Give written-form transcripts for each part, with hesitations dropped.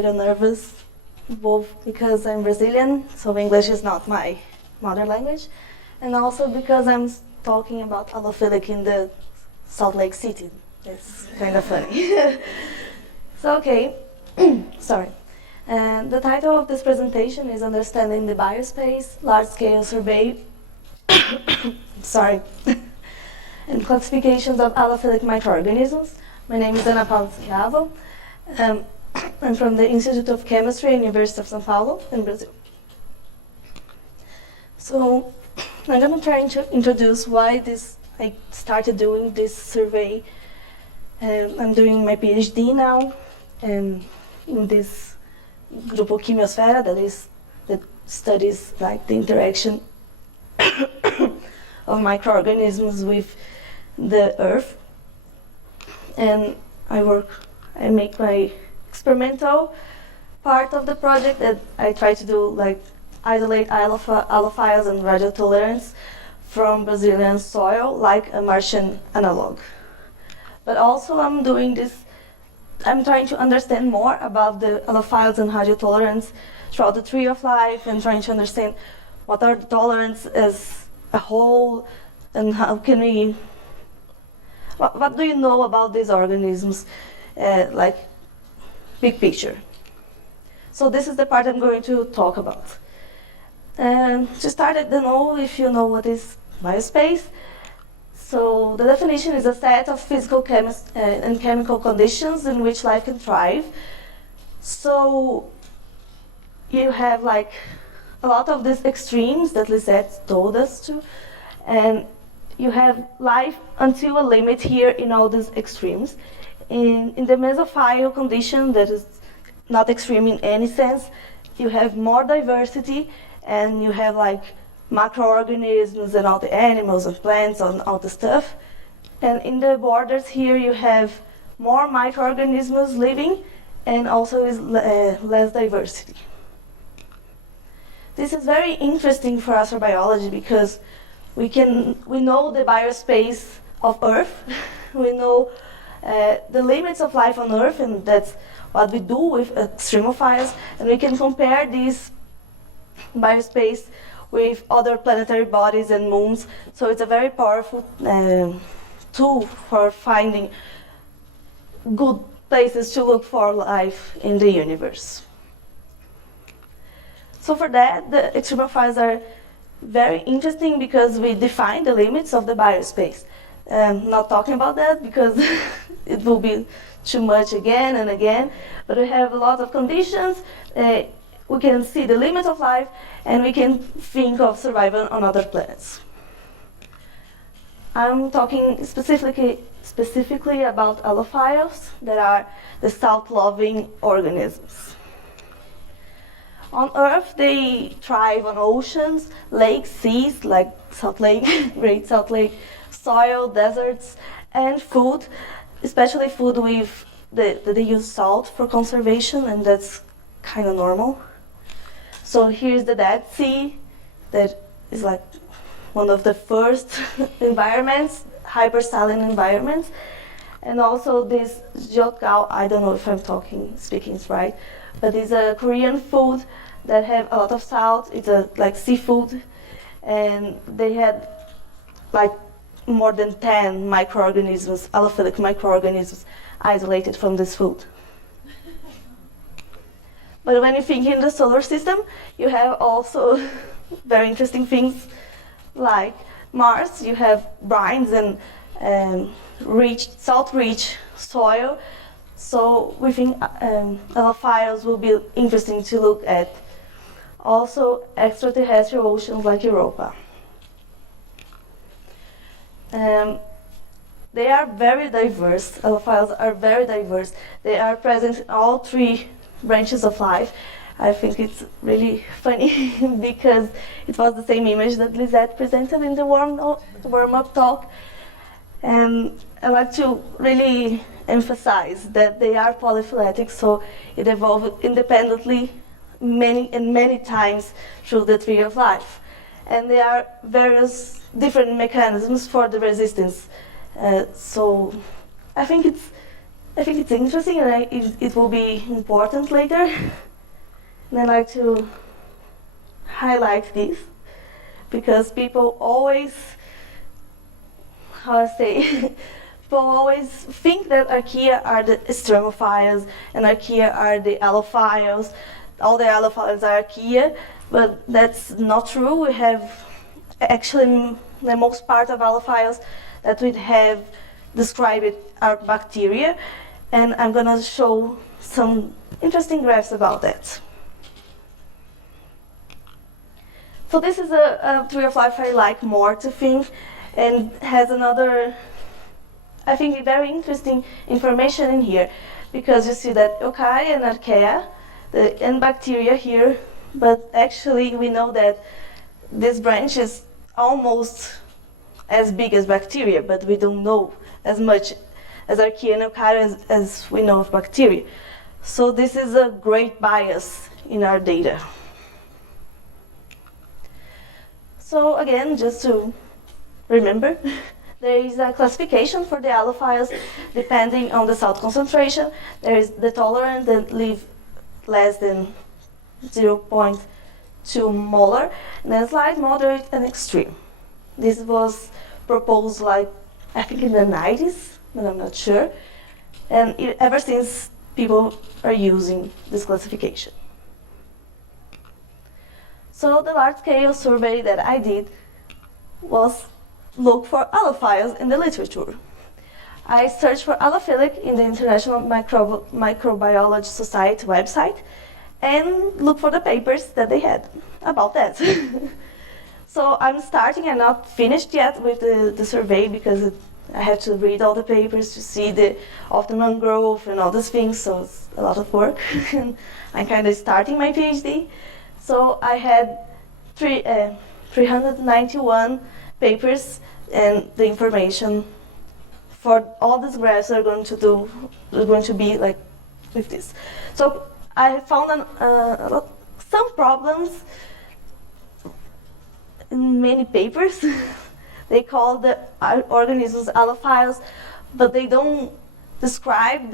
little nervous, both because I'm Brazilian, so English is not my mother language, and also because I'm talking about Halophilic in the Salt Lake City. It's kind of funny. So, okay, sorry. And the title of this presentation is Understanding the Biospace, Large-Scale Survey, sorry, and Classifications of Halophilic Microorganisms. My name is Ana Schiavo. I'm from the Institute of Chemistry, University of São Paulo in Brazil. So, I'm going to try to introduce why I started doing this survey. I'm doing my PhD now in this Grupo Quimiosfera, that studies like the interaction of microorganisms with the Earth. And I make my experimental part of the project that I try to do, like isolate halophiles and radiotolerance from Brazilian soil, like a Martian analog. But also I'm trying to understand more about the halophiles and radiotolerance throughout the tree of life, and trying to understand what are the tolerance as a whole, and how can we, what do you know about these organisms, like big picture. So this is the part I'm going to talk about. And to start, I don't know if you know what is biospace. So the definition is a set of physical and chemical conditions in which life can thrive. So you have like a lot of these extremes that Lisette told us to, and you have life until a limit here in all these extremes. In the mesophile condition, that is not extreme in any sense, you have more diversity, and you have like macroorganisms and all the animals and plants and all the stuff. And in the borders here, you have more microorganisms living, and also is less diversity. This is very interesting for astrobiology because we know the biospace of Earth. We know the limits of life on Earth, and that's what we do with extremophiles, and we can compare this biospace with other planetary bodies and moons. So it's a very powerful tool for finding good places to look for life in the universe. So for that, the extremophiles are very interesting because we define the limits of the biospace. Not talking about that because it will be too much again and again, but we have a lot of conditions. We can see the limits of life, and we can think of survival on other planets. I'm talking specifically about halophiles, that are the salt-loving organisms. On Earth, they thrive on oceans, lakes, seas, like Salt Lake, Great Salt Lake, soil, deserts, and food, especially food with that they use salt for conservation, and that's kind of normal. So here's the Dead Sea, that is like one of the first environments, hypersaline environments. And also this jeotgao, I don't know if I'm speaking it right, but it's a Korean food that have a lot of salt. It's like seafood, and they had like more than 10 microorganisms, halophilic microorganisms, isolated from this food. But when you think in the solar system, you have also very interesting things like Mars. You have brines and salt-rich soil. So we think halophiles will be interesting to look at. Also extraterrestrial oceans like Europa. They are very diverse. Halophiles are very diverse. They are present in all three branches of life. I think it's really funny because it was the same image that Lisette presented in the warm-up talk. And I like to really emphasize that they are polyphyletic, so it evolved independently many times through the tree of life. And there are various different mechanisms for the resistance. So I think it's I think it's interesting, and it will be important later. And I like to highlight this because people always, how I say, people always think that archaea are the extremophiles and archaea are the allophiles. All the allophiles are archaea, but that's not true. We have actually the most part of allophiles that we have described are bacteria, and I'm going to show some interesting graphs about that. So this is a tree of life I like more to think, and has another, I think, very interesting information in here, because you see that eukarya and archaea, and bacteria here, but actually we know that this branch is almost as big as bacteria, but we don't know as much as archaea and eukarya as we know of bacteria. So this is a great bias in our data. So again, just to remember, there is a classification for the allophiles depending on the salt concentration. There is the tolerant that live less than 0.2 molar, and then slight, moderate, and extreme. This was proposed, like, I think in the 90s, but I'm not sure. And ever since, people are using this classification. So the large-scale survey that I did was look for allophiles in the literature. I searched for Halophilic in the International Microbiology Society website and looked for the papers that they had about that. So I'm starting, I'm not finished yet with the survey because I have to read all the papers to see the optimum growth and all these things, so it's a lot of work. I'm kind of starting my PhD. So I had 391 papers, and the information for all these graphs are going to be like with this. So I found some problems in many papers. They call the organisms allophiles, but they don't describe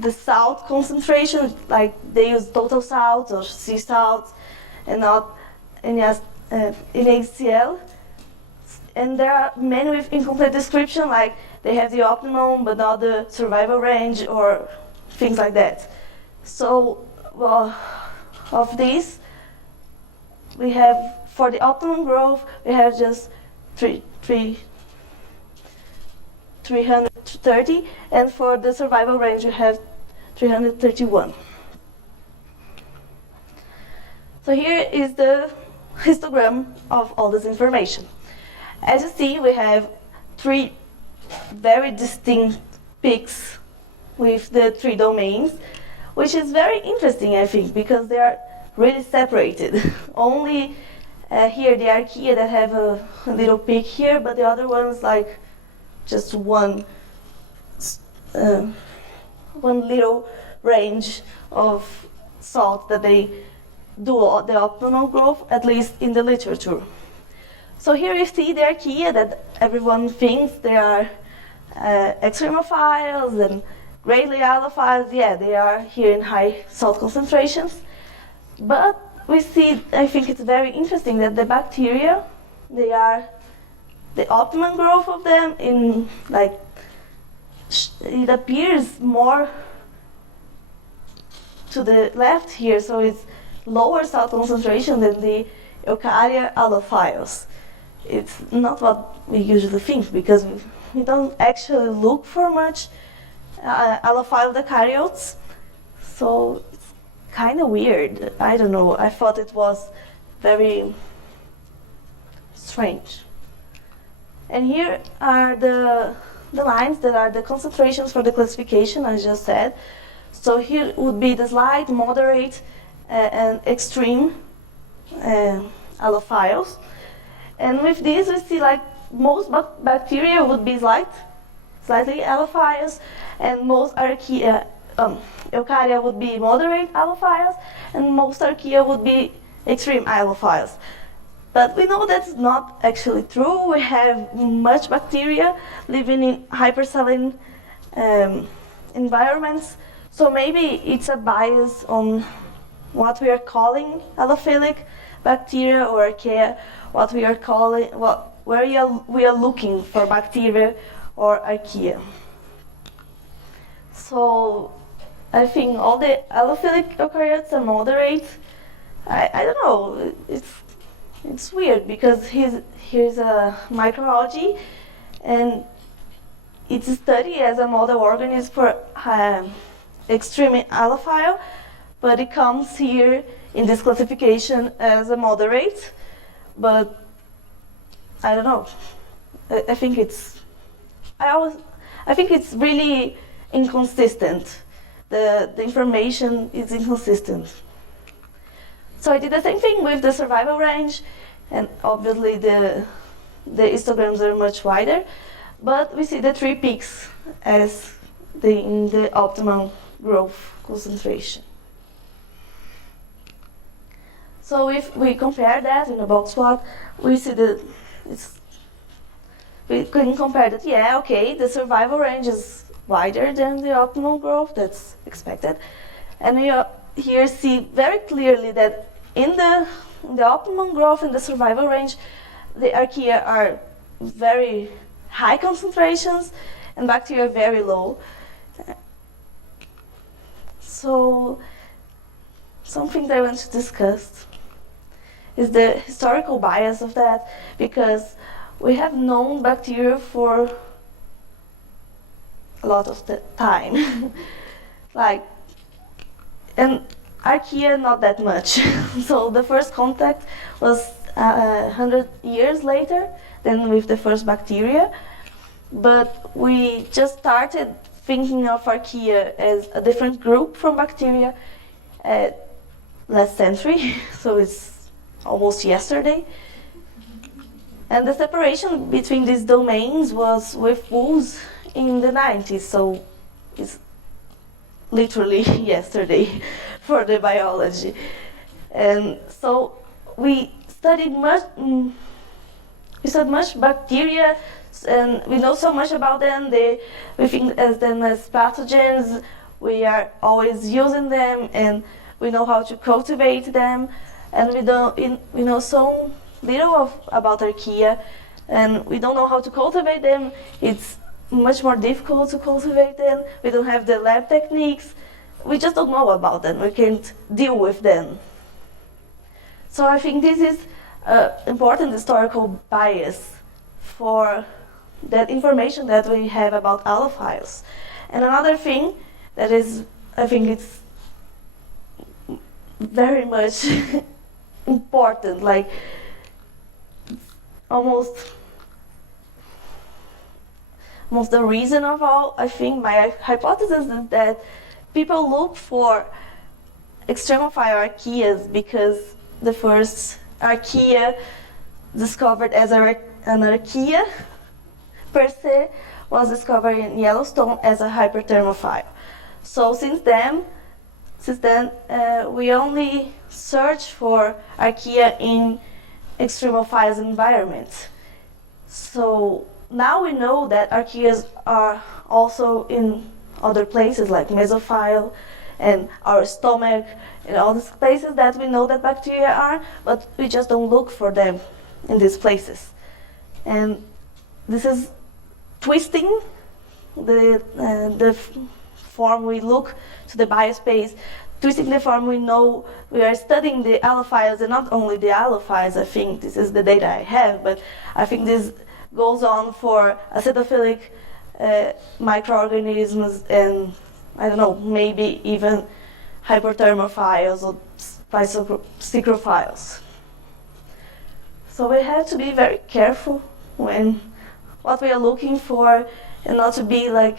the salt concentration, like they use total salts or sea salts and not NaCl. And there are many with incomplete description, like they have the optimum but not the survival range or things like that. So, well, of these, we have, for the optimum growth, we have just 330, and for the survival range, we have 331. So here is the histogram of all this information. As you see, we have 3 very distinct peaks with the 3 domains, which is very interesting, I think, because they are really separated. Only here the archaea that have a little peak here, but the other ones like just one little range of salt that they do the optimal growth, at least in the literature. So here you see the archaea that everyone thinks they are extremophiles and greatly allophiles. Yeah, they are here in high salt concentrations. But we see, I think it's very interesting that the bacteria, they are the optimum growth of them in like, it appears more to the left here, so it's lower salt concentration than the eukarya allophiles. It's not what we usually think, because we don't actually look for much allophile eukaryotes, so it's kind of weird. I don't know, I thought it was very strange. And here are the lines that are the concentrations for the classification, as I just said. So here would be the slight, moderate, and extreme allophiles. And with this, we see like most bacteria would be slightly allophiles, and most eukarya would be moderate allophiles, and most archaea would be extreme allophiles. But we know that's not actually true. We have much bacteria living in hypersaline environments. So maybe it's a bias on what we are calling halophilic bacteria or archaea, what we are calling, where we are looking for bacteria or archaea. So I think all the halophilic eukaryotes are moderate. I don't know, it's weird because here's a microalgae and it's studied as a model organism for extreme halophile, but it comes here in this classification as a moderate, but I don't know. I think it's really inconsistent. The information is inconsistent. So I did the same thing with the survival range, and obviously the histograms are much wider, but we see the 3 peaks as in the optimal growth concentration. So if we compare that in a box plot, we see we can compare that, yeah, okay, the survival range is wider than the optimal growth, that's expected. And we here see very clearly that in the optimum growth in the survival range, the archaea are very high concentrations and bacteria very low. So something that I want to discuss is the historical bias of that, because we have known bacteria for a lot of the time. And archaea not that much. So the first contact was 100 years later than with the first bacteria, but we just started thinking of archaea as a different group from bacteria last century, so it's almost yesterday. And the separation between these domains was with wolves in the 90s, so it's literally yesterday for the biology. And so we studied much bacteria, and we know so much about them. We think of them as pathogens. We are always using them, and we know how to cultivate them. And we know so little about archaea, and we don't know how to cultivate them. It's much more difficult to cultivate them. We don't have the lab techniques. We just don't know about them. We can't deal with them. So I think this is an important historical bias for that information that we have about halophiles. And another thing that is, I think it's very much important, like almost the reason of all, I think my hypothesis is that people look for extremophile archaeas because the first archaea discovered as an archaea per se was discovered in Yellowstone as a hyperthermophile. So since then we only search for archaea in extremophile environments. So now we know that archaeas are also in other places like mesophile and our stomach and all these places that we know that bacteria are, but we just don't look for them in these places. And this is twisting the form we look to the biospace, twisting the form we know. We are studying the halophiles, and not only the halophiles. I think this is the data I have, but I think this goes on for acidophilic microorganisms, and I don't know, maybe even hyperthermophiles or psychrophiles. So we have to be very careful when what we are looking for, and not to be like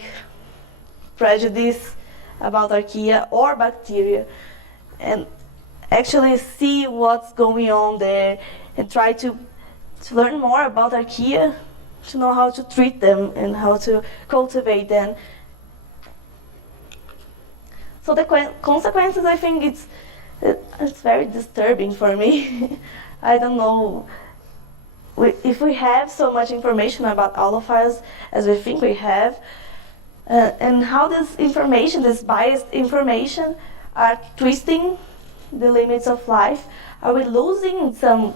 prejudiced about archaea or bacteria, and actually see what's going on there and try to learn more about archaea, to know how to treat them and how to cultivate them. So the consequences, I think it's very disturbing for me. I don't know if we have so much information about halophiles as we think we have, And how this information, this biased information, are twisting the limits of life. Are we losing some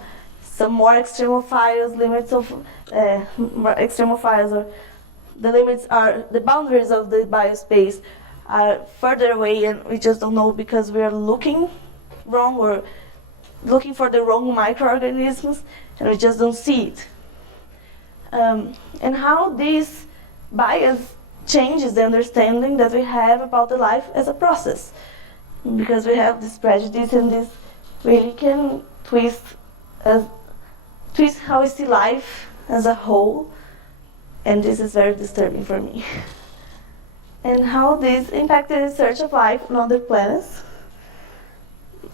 more extremophiles, limits of more extremophiles, or the limits are the boundaries of the biospace are further away, and we just don't know because we are looking wrong or looking for the wrong microorganisms, and we just don't see it. And how this bias changes the understanding that we have about the life as a process, because we have this prejudice, and this really can twist how we see life as a whole, and this is very disturbing for me. And how this impacted the search of life on other planets,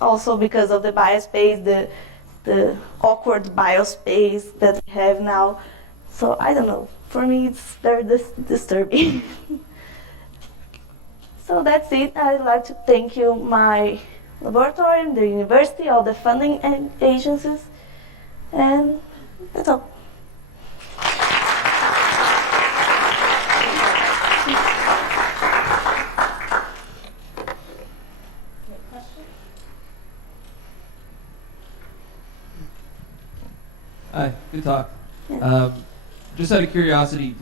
also because of the biospace, the awkward biospace that we have now. So I don't know, for me it's very disturbing. So that's it. I'd like to thank you, my laboratory, the university, all the funding agencies, and that's all. Hi, good talk. Yeah. Just out of curiosity,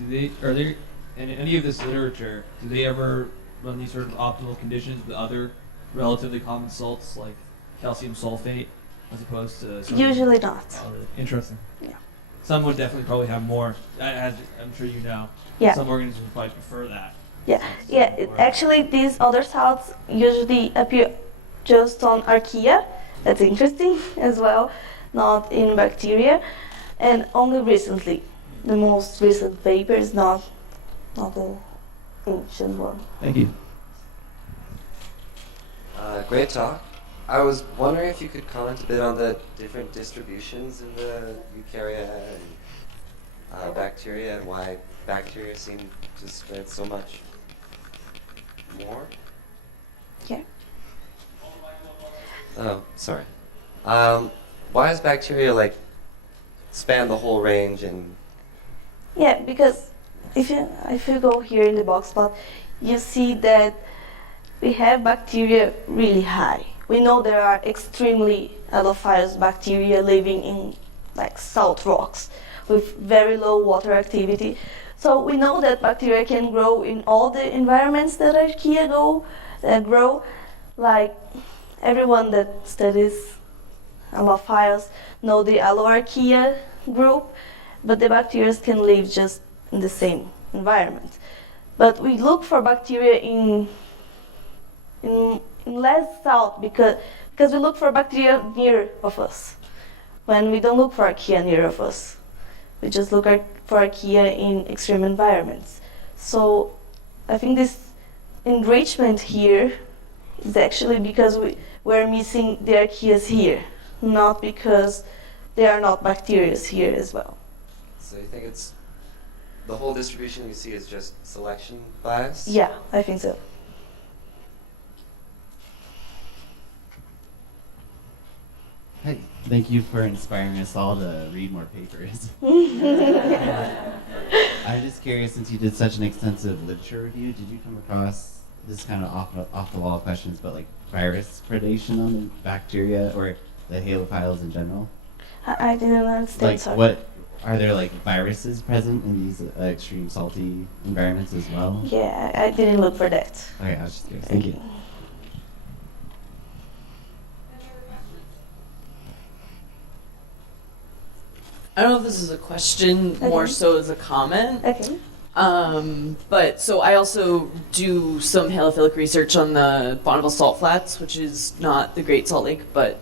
are there in any of this literature, do they ever run these sort of optimal conditions with other relatively common salts like calcium sulfate, as opposed to Usually not. Interesting. Yeah. Some would definitely probably have more, as I'm sure you know. Yeah. Some organisms would probably prefer that. Yeah. Actually, these other salts usually appear just on archaea. That's interesting as well, not in bacteria, and only recently. The most recent paper is not the ancient one. Thank you. Great talk. I was wondering if you could comment a bit on the different distributions in the eukarya and bacteria, and why bacteria seem to spread so much more. Yeah. Oh, sorry. Why does bacteria span the whole range and? Yeah, because if you go here in the box plot, you see that we have bacteria really high. We know there are extremely halophilous bacteria living in salt rocks with very low water activity. So we know that bacteria can grow in all the environments that archaea grow. Like everyone that studies halophiles know the alloarchaea group, but the bacteria can live just in the same environment. But we look for bacteria in less salt because we look for bacteria near of us, when we don't look for archaea near of us. We just look for archaea in extreme environments. So I think this enrichment here is actually because we're missing the archaeas here, not because there are not bacteria here as well. So you think it's the whole distribution you see is just selection bias? Yeah, I think so. Hey, thank you for inspiring us all to read more papers. I'm just curious, since you did such an extensive literature review, did you come across this kind of off the wall questions, but virus predation on the bacteria or the halophiles in general? I didn't understand. Sorry. Are there viruses present in these extreme salty environments as well? Yeah, I didn't look for that. Okay, I was just curious. Thank you. I don't know if this is a question, more so as a comment. Okay. But so I also do some halophilic research on the Bonneville Salt Flats, which is not the Great Salt Lake, but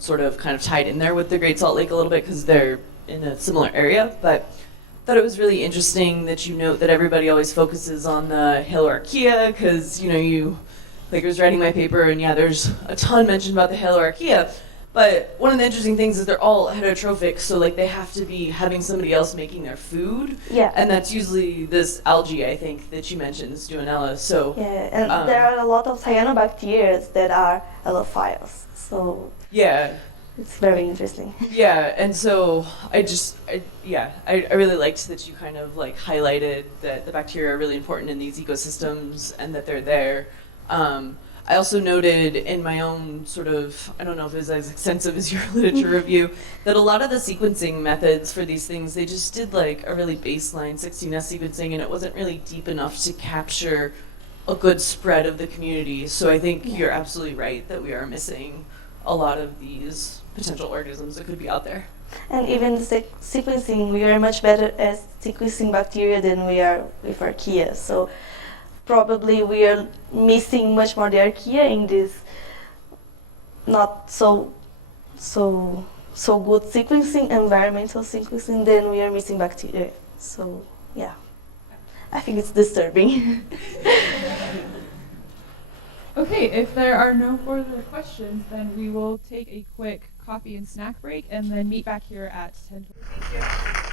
sort of kind of tied in there with the Great Salt Lake a little bit because they're in a similar area. But I thought it was really interesting that you note that everybody always focuses on the haloarchaea because, I was writing my paper and there's a ton mentioned about the haloarchaea. But one of the interesting things is they're all heterotrophic, so they have to be having somebody else making their food. Yeah. And that's usually this algae, I think, that you mentioned, this Duonella. So yeah, and there are a lot of cyanobacteria that are halophiles. So yeah, it's very interesting. Yeah, and so I really liked that you kind of like highlighted that the bacteria are really important in these ecosystems and that they're there. I also noted in my own sort of, I don't know if it was as extensive as your literature review, that a lot of the sequencing methods for these things, they just did like a really baseline 16S sequencing, and it wasn't really deep enough to capture a good spread of the community. So I think you're absolutely right that we are missing a lot of these potential organisms that could be out there. And even the sequencing, we are much better at sequencing bacteria than we are with archaea. So probably we are missing much more the archaea in this not so good sequencing, environmental sequencing, than we are missing bacteria. So yeah, I think it's disturbing. Okay, if there are no further questions, then we will take a quick coffee and snack break and then meet back here at 10:20. Thank you.